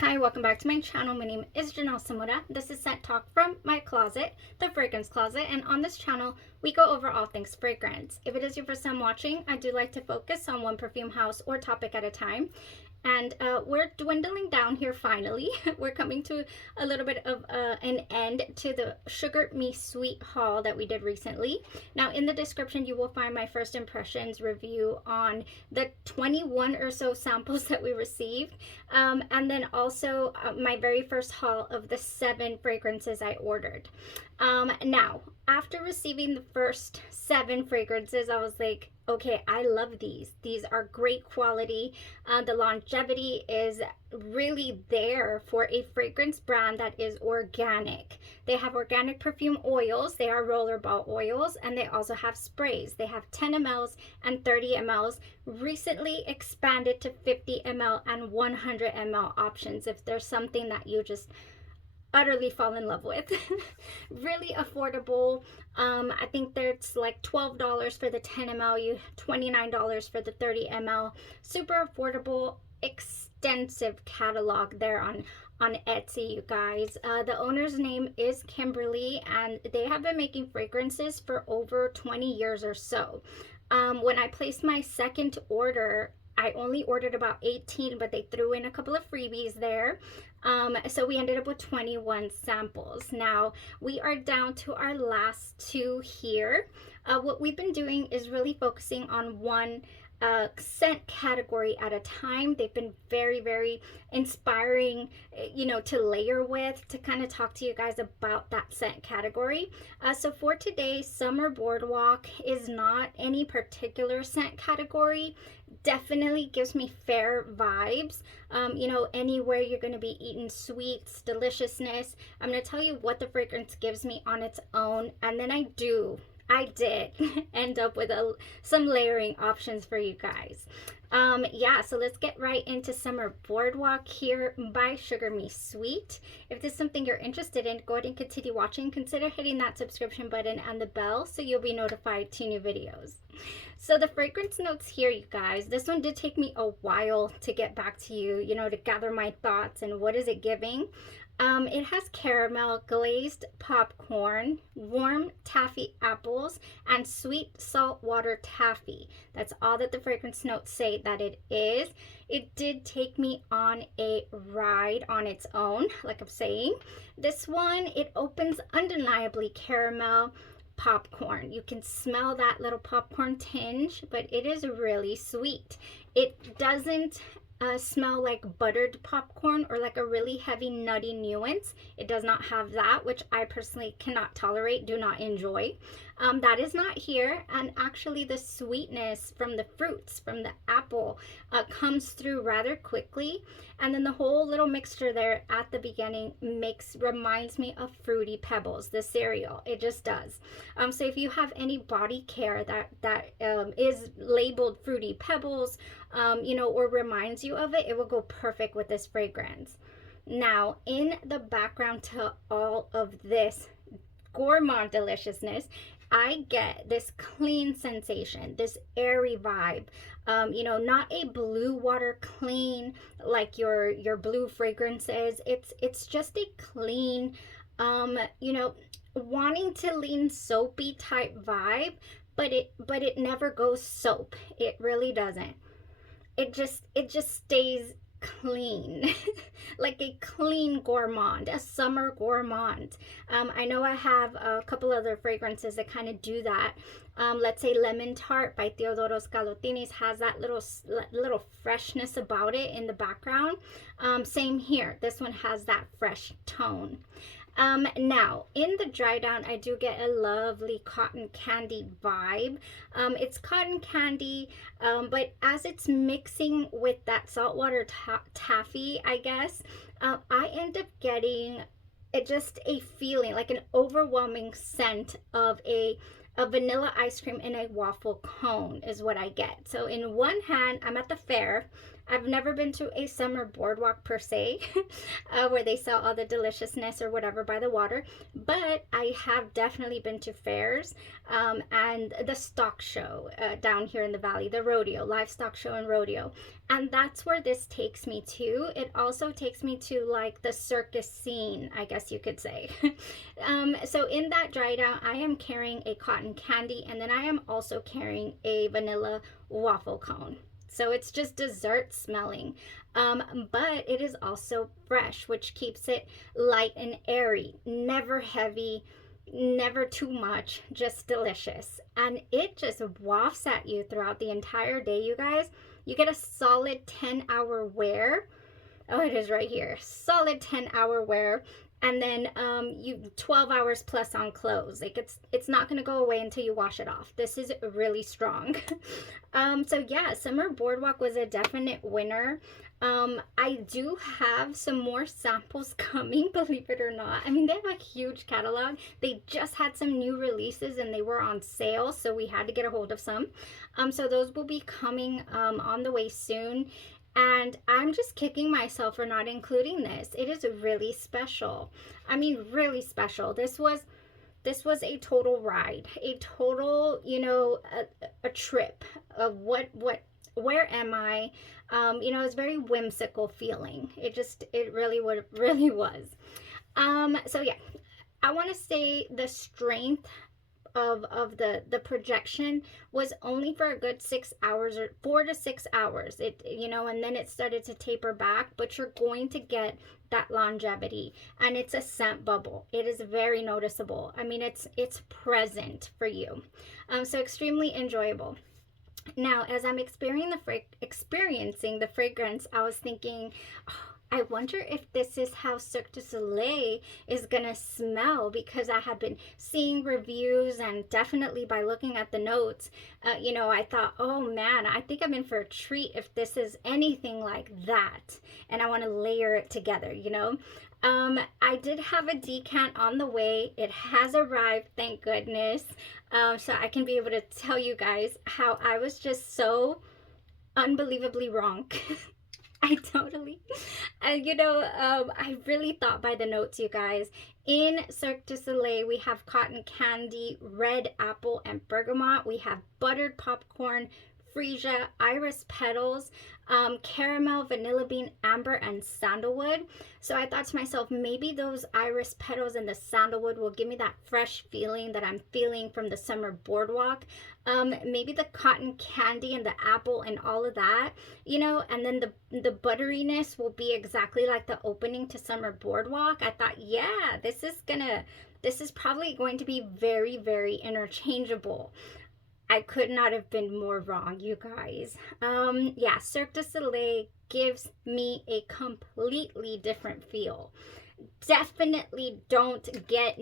Hi, welcome back to my channel. My name is Janelle Samura. This is Scent Talk from my closet, the fragrance closet, and on this channel we go over all things fragrance. If it is your first time watching, I do like to focus on one perfume house or topic at a time. And we're dwindling down here finally. We're coming to a little bit of an end to the Sugar Me Sweet haul that we did recently. Now in the description you will find my first impressions review on the 21 or so samples that we received. And then also my very first haul of the 7 fragrances I ordered. Now, after receiving the first 7 fragrances, I was like, okay, I love these. These are great quality. The longevity is really there for a fragrance brand that is organic. They have organic perfume oils. They are rollerball oils, and they also have sprays. They have 10 mLs and 30 mLs, recently expanded to 50 ml and 100 ml options if there's something that you just utterly fall in love with. Really affordable. I think there's like $12 for the 10 ml, $29 for the 30 ml. Super affordable, extensive catalog there on Etsy, you guys. The owner's name is Kimberly, and they have been making fragrances for over 20 years or so. When I placed my second order, I only ordered about 18, but they threw in a couple of freebies there. So we ended up with 21 samples. Now we are down to our last 2 here. What we've been doing is really focusing on one scent category at a time. They've been very, very inspiring, to layer with, to kind of talk to you guys about that scent category. So for today, Summer Boardwalk is not any particular scent category. Definitely gives me fair vibes. Anywhere you're going to be eating sweets, deliciousness. I'm going to tell you what the fragrance gives me on its own, and then I did end up with some layering options for you guys. So let's get right into Summer Boardwalk here by Sugar Me Sweet. If this is something you're interested in, go ahead and continue watching. Consider hitting that subscription button and the bell so you'll be notified to new videos. So the fragrance notes here, you guys, this one did take me a while to get back to you, to gather my thoughts and what is it giving. It has caramel, glazed popcorn, warm taffy apples, and sweet saltwater taffy. That's all that the fragrance notes say that it is. It did take me on a ride on its own, like I'm saying. This one, it opens undeniably caramel, popcorn. You can smell that little popcorn tinge, but it is really sweet. It doesn't smell like buttered popcorn or like a really heavy nutty nuance. It does not have that, which I personally cannot tolerate, do not enjoy. That is not here, and actually the sweetness from the fruits, from the apple, comes through rather quickly, and then the whole little mixture there at the beginning reminds me of Fruity Pebbles, the cereal. It just does. So if you have any body care that is labeled Fruity Pebbles, or reminds you of it, it will go perfect with this fragrance. Now, in the background to all of this gourmand deliciousness, I get this clean sensation, this airy vibe. Not a blue water clean like your blue fragrances. It's just a clean, wanting to lean soapy type vibe, but it never goes soap. It really doesn't. It just stays clean. Like a clean gourmand, a summer gourmand. I know I have a couple other fragrances that kind of do that. Let's say Lemon Tart by Teodoro Scalottinis has that little freshness about it in the background. Same here. This one has that fresh tone. Now, in the dry down, I do get a lovely cotton candy vibe. It's cotton candy, but as it's mixing with that saltwater taffy, I guess, I end up getting just a feeling, like an overwhelming scent of a vanilla ice cream in a waffle cone is what I get. So in one hand, I'm at the fair. I've never been to a summer boardwalk per se, where they sell all the deliciousness or whatever by the water, but I have definitely been to fairs, and the stock show down here in the valley, the rodeo, livestock show and rodeo. And that's where this takes me to. It also takes me to like the circus scene, I guess you could say. So in that dry down, I am carrying a cotton candy, and then I am also carrying a vanilla waffle cone. So it's just dessert smelling, but it is also fresh, which keeps it light and airy, never heavy, never too much, just delicious. And it just wafts at you throughout the entire day, you guys. You get a solid 10-hour wear. Oh, it is right here. Solid 10-hour wear. And then you 12 hours plus on clothes. Like it's not going to go away until you wash it off. This is really strong. So yeah, Summer Boardwalk was a definite winner. I do have some more samples coming, believe it or not. I mean, they have a huge catalog. They just had some new releases and they were on sale, so we had to get a hold of some. So those will be coming on the way soon. And I'm just kicking myself for not including this. It is really special. I mean, really special. This was a total ride, a total, you know, a trip of where am I? You know, it's very whimsical feeling. It really was. So yeah, I want to say the strength of the projection was only for a good 6 hours, or 4 to 6 hours. It, you know, and then it started to taper back, but you're going to get that longevity, and it's a scent bubble. It is very noticeable. I mean, it's present for you. So extremely enjoyable. Now, as I'm experiencing the fragrance, I was thinking, oh, I wonder if this is how Cirque du Soleil is gonna smell, because I had been seeing reviews, and definitely by looking at the notes, you know, I thought, oh man, I think I'm in for a treat if this is anything like that, and I want to layer it together, you know. I did have a decant on the way. It has arrived, thank goodness. So I can be able to tell you guys how I was just so unbelievably wrong. I totally, you know, I really thought by the notes, you guys. In Cirque du Soleil, we have cotton candy, red apple, and bergamot. We have buttered popcorn, freesia, iris petals, caramel, vanilla bean, amber, and sandalwood. So I thought to myself, maybe those iris petals and the sandalwood will give me that fresh feeling that I'm feeling from the summer boardwalk. Maybe the cotton candy and the apple and all of that, you know, and then the butteriness will be exactly like the opening to summer boardwalk. I thought, yeah, this is probably going to be very, very interchangeable. I could not have been more wrong, you guys. Yeah, Cirque du Soleil gives me a completely different feel. Definitely don't get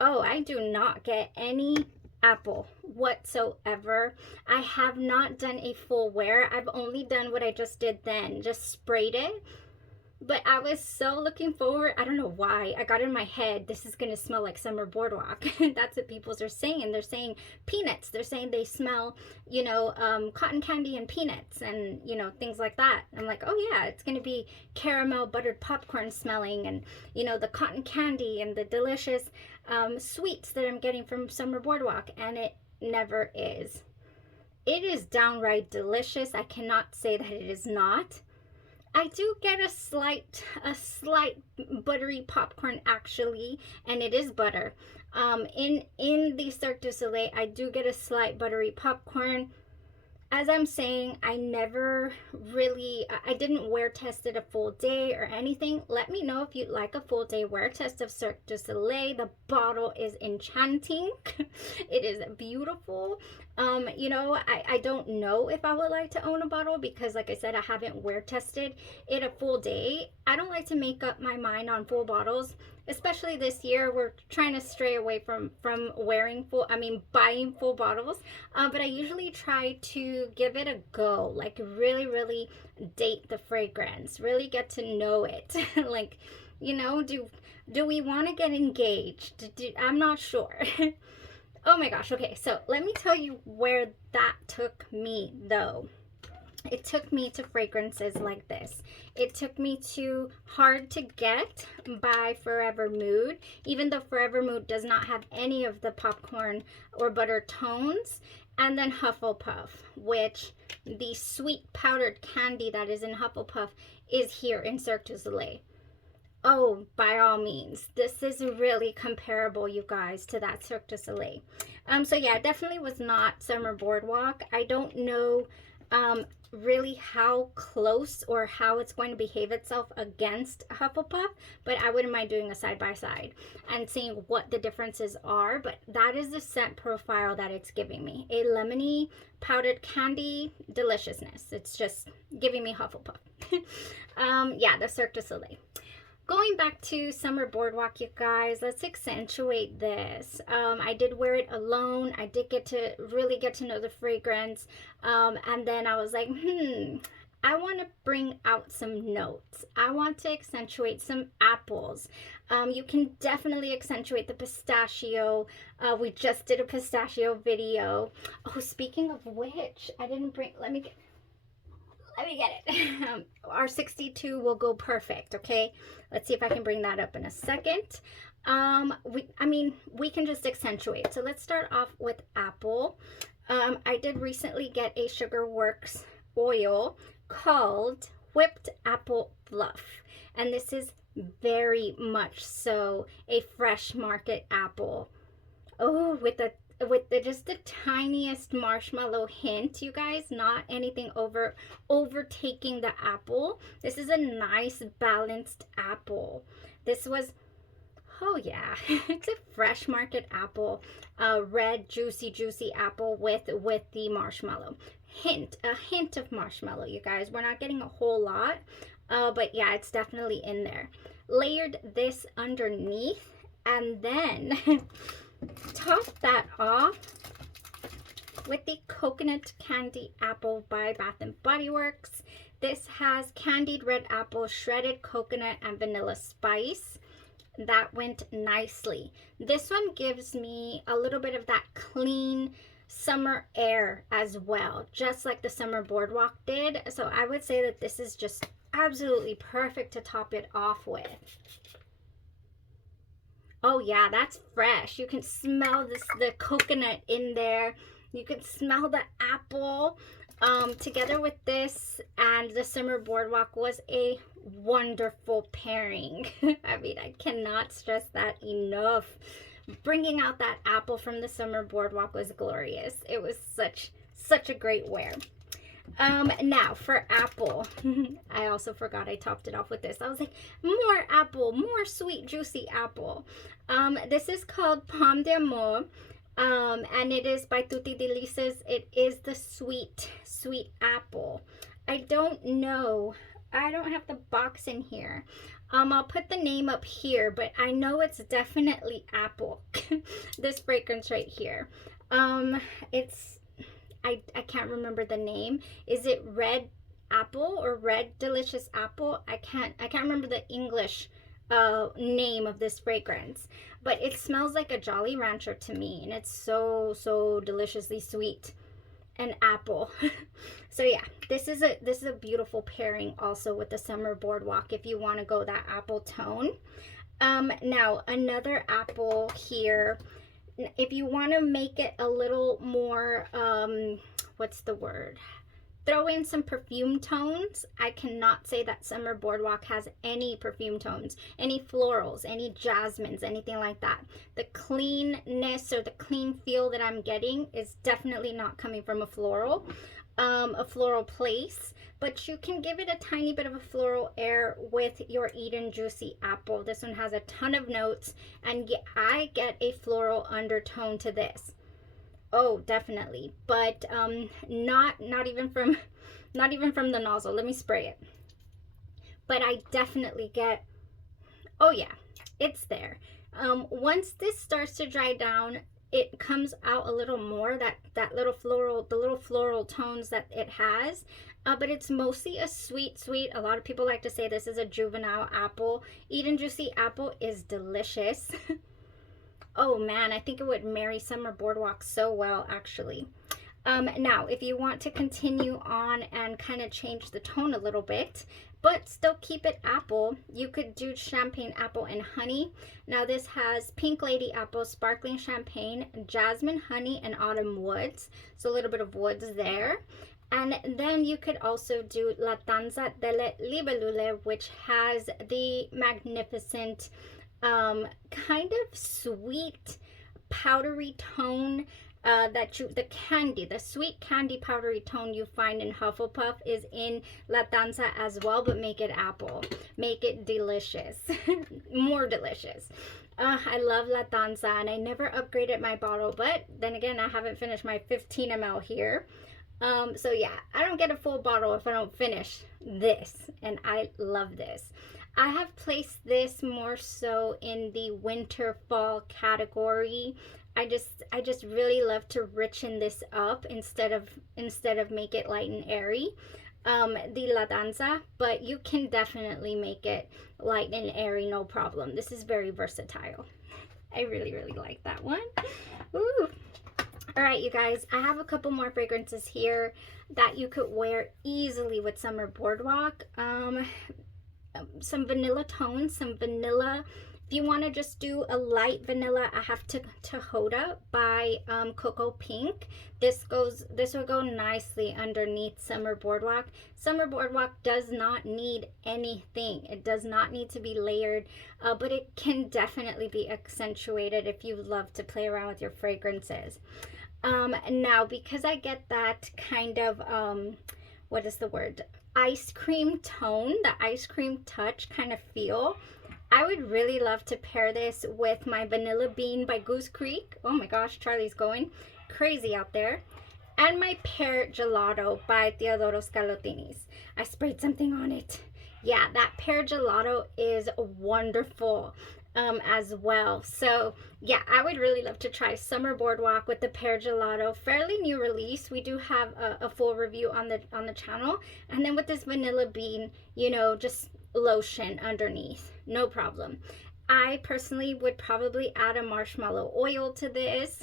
I do not get any apple whatsoever. I have not done a full wear. I've only done what I just did then, just sprayed it. But I was so looking forward. I don't know why. I got in my head, this is going to smell like summer boardwalk. That's what people are saying. They're saying peanuts. They're saying they smell, you know, cotton candy and peanuts and, you know, things like that. I'm like, oh yeah, it's going to be caramel buttered popcorn smelling, and, you know, the cotton candy and the delicious sweets that I'm getting from summer boardwalk. And it never is. It is downright delicious. I cannot say that it is not. I do get a slight buttery popcorn actually, and it is butter. In the Cirque du Soleil, I do get a slight buttery popcorn. As I'm saying, I didn't wear test it a full day or anything. Let me know if you'd like a full day wear test of Cirque du Soleil. The bottle is enchanting. It is beautiful. You know, I don't know if I would like to own a bottle because, like I said, I haven't wear tested it a full day. I don't like to make up my mind on full bottles, especially this year. We're trying to stray away from buying full bottles. But I usually try to give it a go, like really date the fragrance, really get to know it. Like, you know, do we want to get engaged? I'm not sure. Oh my gosh. Okay, so let me tell you where that took me though. it took me to fragrances like this. It took me to Hard to Get by Forever Mood. Even though Forever Mood does not have any of the popcorn or butter tones. And then Hufflepuff, which the sweet powdered candy that is in Hufflepuff is here in Cirque du Soleil. Oh, by all means, this is really comparable, you guys, to that Cirque du Soleil. So yeah, it definitely was not Summer Boardwalk. I don't know really how close or how it's going to behave itself against Hufflepuff, but I wouldn't mind doing a side-by-side and seeing what the differences are. But that is the scent profile that it's giving me. A lemony powdered candy deliciousness. It's just giving me Hufflepuff. Yeah, the Cirque du Soleil. Going back to Summer Boardwalk, you guys, let's accentuate this. I did wear it alone. I did really get to know the fragrance. And then I was like, I want to bring out some notes. I want to accentuate some apples. You can definitely accentuate the pistachio. We just did a pistachio video. Oh, speaking of which, I didn't bring, let me get it. Our 62 will go perfect, okay? Let's see if I can bring that up in a second. We can just accentuate. So let's start off with apple. I did recently get a Sugarworks oil called Whipped Apple Fluff. And this is very much so a fresh market apple. Oh, with just the tiniest marshmallow hint, you guys, not anything overtaking the apple. This is a nice balanced apple. This was, oh yeah, it's a fresh market apple, red juicy apple with the marshmallow a hint of marshmallow, you guys. We're not getting a whole lot, but yeah, it's definitely in there. Layered this underneath, and then top that off with the Coconut Candy Apple by Bath & Body Works. This has candied red apple, shredded coconut, and vanilla spice. That went nicely. This one gives me a little bit of that clean summer air as well, just like the Summer Boardwalk did. So I would say that this is just absolutely perfect to top it off with. Oh yeah, that's fresh. You can smell the coconut in there. You can smell the apple. Together with this and the Summer Boardwalk was a wonderful pairing. I mean, I cannot stress that enough. Bringing out that apple from the Summer Boardwalk was glorious. It was such a great wear. Now for apple, I also forgot I topped it off with this. I was like, more apple, more sweet, juicy apple. This is called Pomme d'Amore, and it is by Tutti Delices. It is the sweet apple. I don't know. I don't have the box in here. I'll put the name up here, but I know it's definitely apple. This fragrance right here. It's, I can't remember the name. Is it red apple or red delicious apple? I can't remember the English name of this fragrance, but it smells like a Jolly Rancher to me, and it's so deliciously sweet and apple. So yeah, this is a beautiful pairing also with the Summer Boardwalk if you want to go that apple tone. Now another apple here, if you want to make it a little more what's the word, throw in some perfume tones. I cannot say that Summer Boardwalk has any perfume tones, any florals, any jasmines, anything like that. The cleanness or the clean feel that I'm getting is definitely not coming from a floral place, but you can give it a tiny bit of a floral air with your Eden Juicy Apple. This one has a ton of notes, and I get a floral undertone to this. Oh, definitely, but not even from the nozzle. Let me spray it. But I definitely get, oh yeah, it's there. Once this starts to dry down, it comes out a little more, that little floral, the little floral tones that it has. But it's mostly a sweet. A lot of people like to say this is a juvenile apple. Eden Juicy Apple is delicious. Oh man, I think it would marry Summer Boardwalk so well, actually. Now, if you want to continue on and kind of change the tone a little bit, but still keep it apple, you could do champagne apple and honey. Now this has pink lady apple, sparkling champagne, jasmine honey, and autumn woods. So a little bit of woods there. And then you could also do La Danza Delle Libellule, which has the magnificent kind of sweet powdery tone the sweet candy powdery tone you find in Hufflepuff is in La Danza as well, but make it apple. Make it delicious. More delicious. I love La Danza, and I never upgraded my bottle, but then again, I haven't finished my 15 ml here. So yeah, I don't get a full bottle if I don't finish this, and I love this. I have placed this more so in the winter fall category. I just really love to richen this up instead of make it light and airy. The La Danza, but you can definitely make it light and airy, no problem. This is very versatile. I really like that one. Ooh. All right, you guys, I have a couple more fragrances here that you could wear easily with summer Boardwalk. Some vanilla tones, some vanilla. If you want to just do a light vanilla, I have Tahoda by Cocoa Pink. This will go nicely underneath Summer Boardwalk. Summer Boardwalk does not need anything. It does not need to be layered, but it can definitely be accentuated if you love to play around with your fragrances. Now, because I get that kind of, what is the word? Ice cream tone, the ice cream touch kind of feel. I would really love to pair this with my Vanilla Bean by Goose Creek. Oh my gosh, Charlie's going crazy out there. And my Pear Gelato by Teodoro Scalottinis. I sprayed something on it. Yeah, that Pear Gelato is wonderful as well. So yeah, I would really love to try Summer Boardwalk with the Pear Gelato. Fairly new release. We do have a full review on the channel. And then with this Vanilla Bean, you know, just lotion underneath, no problem. I personally would probably add a marshmallow oil to this.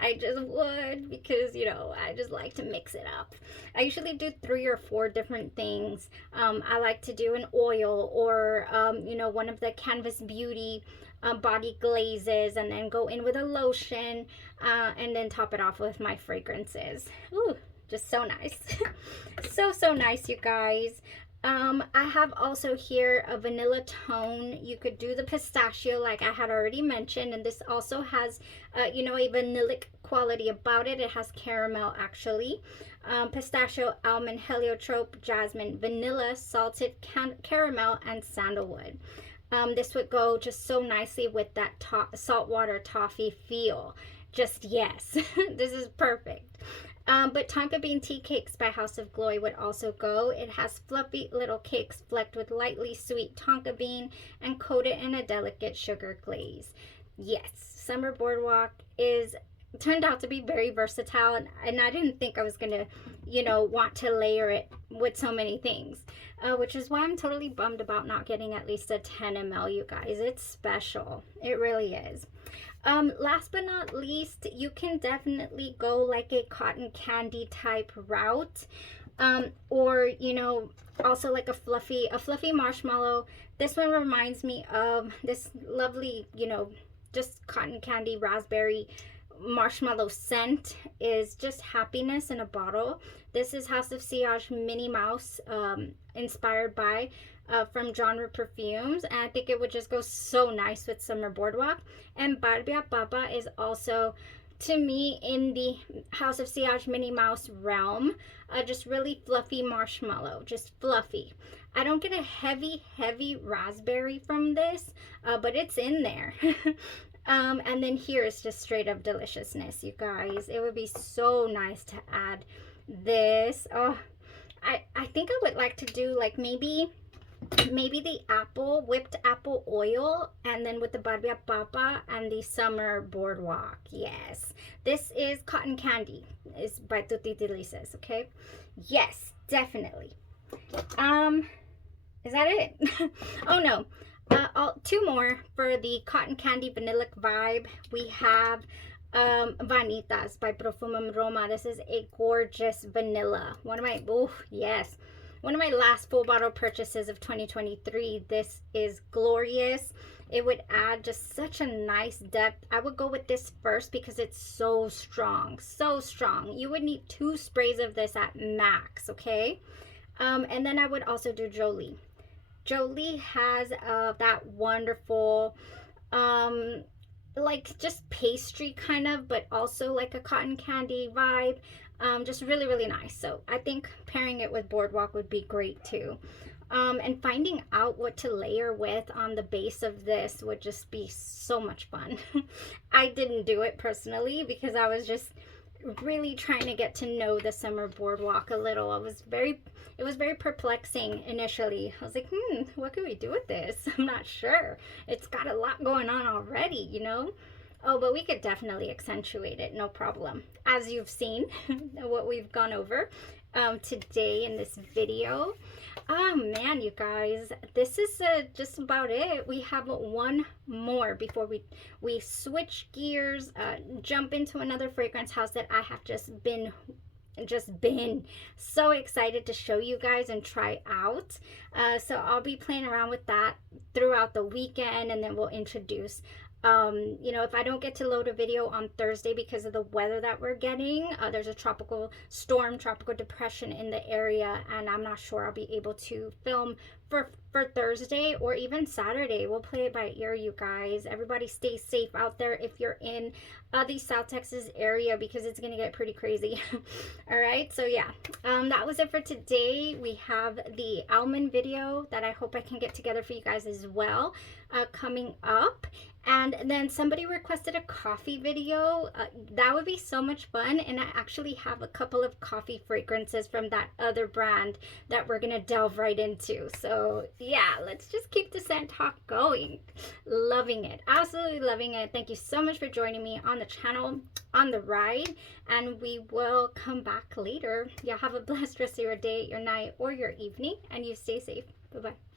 I just would, because, you know, I just like to mix it up. I usually do 3 or 4 different things. I like to do an oil or, you know, one of the Canvas Beauty body glazes, and then go in with a lotion, and then top it off with my fragrances. Ooh, just so nice. So nice, you guys. I have also here a vanilla tone. You could do the pistachio like I had already mentioned, and this also has you know, a vanillic quality about it. It has caramel actually. Pistachio, almond, heliotrope, jasmine, vanilla, salted caramel, and sandalwood. This would go just so nicely with that saltwater toffee feel. Just yes. This is perfect. But Tonka Bean Tea Cakes by House of Glory would also go. It has fluffy little cakes flecked with lightly sweet tonka bean and coated in a delicate sugar glaze. Yes, Summer Boardwalk turned out to be very versatile, and I didn't think I was gonna, you know, want to layer it with so many things, which is why I'm totally bummed about not getting at least a 10 ml, you guys. It's special. It really is. Last but not least, you can definitely go like a cotton candy type route, or, you know, also like a fluffy marshmallow. This one reminds me of this lovely, you know, just cotton candy raspberry marshmallow scent. Is just happiness in a bottle. This is House of Sillage Minnie Mouse, inspired by from Genre Perfumes, and I think it would just go so nice with Summer Boardwalk. And Barbe is also, to me, in the House of Sillage Minnie Mouse realm. Just really fluffy marshmallow, just fluffy. I don't get a heavy raspberry from this, but it's in there. And then here is just straight up deliciousness, you guys. It would be so nice to add this. Oh, I think I would like to do like maybe the whipped apple oil, and then with the Barbe and the Summer Boardwalk. Yes, this is Cotton Candy. It's by Tutti Delices. Okay, yes, definitely. Is that it? Oh no. 2 more for the cotton candy vanillic vibe. We have Vanitas by Perfume Roma. This is a gorgeous vanilla. One of my, oh yes, one of my last full bottle purchases of 2023. This is glorious. It would add just such a nice depth. I would go with this first because it's so strong, so strong. You would need 2 sprays of this at max, okay? And then I would also do Jolie. Jolie has that wonderful, like just pastry kind of, but also like a cotton candy vibe. Just really, really nice. So I think pairing it with Boardwalk would be great too. And finding out what to layer with on the base of this would just be so much fun. I didn't do it personally because I was just really trying to get to know the summer Boardwalk a little. It was very perplexing initially. I was like, what can we do with this? I'm not sure. It's got a lot going on already, you know? Oh, but we could definitely accentuate it, no problem. As you've seen, what we've gone over today in this video. Oh man, you guys, this is just about it. We have one more before we switch gears, jump into another fragrance house that I have just been so excited to show you guys and try out. So I'll be playing around with that throughout the weekend, and then we'll introduce you know, if I don't get to load a video on Thursday because of the weather that we're getting, there's a tropical storm, tropical depression in the area, and I'm not sure I'll be able to film for Thursday or even Saturday. We'll play it by ear, you guys. Everybody stay safe out there if you're in the South Texas area, because it's gonna get pretty crazy. All right, so yeah, that was it for today. We have the almond video that I hope I can get together for you guys as well, coming up. And then somebody requested a coffee video. That would be so much fun. And I actually have a couple of coffee fragrances from that other brand that we're going to delve right into. So yeah, let's just keep the scent talk going. Loving it. Absolutely loving it. Thank you so much for joining me on the channel, on the ride. And we will come back later. Y'all have a blessed rest of your day, your night, or your evening. And you stay safe. Bye-bye.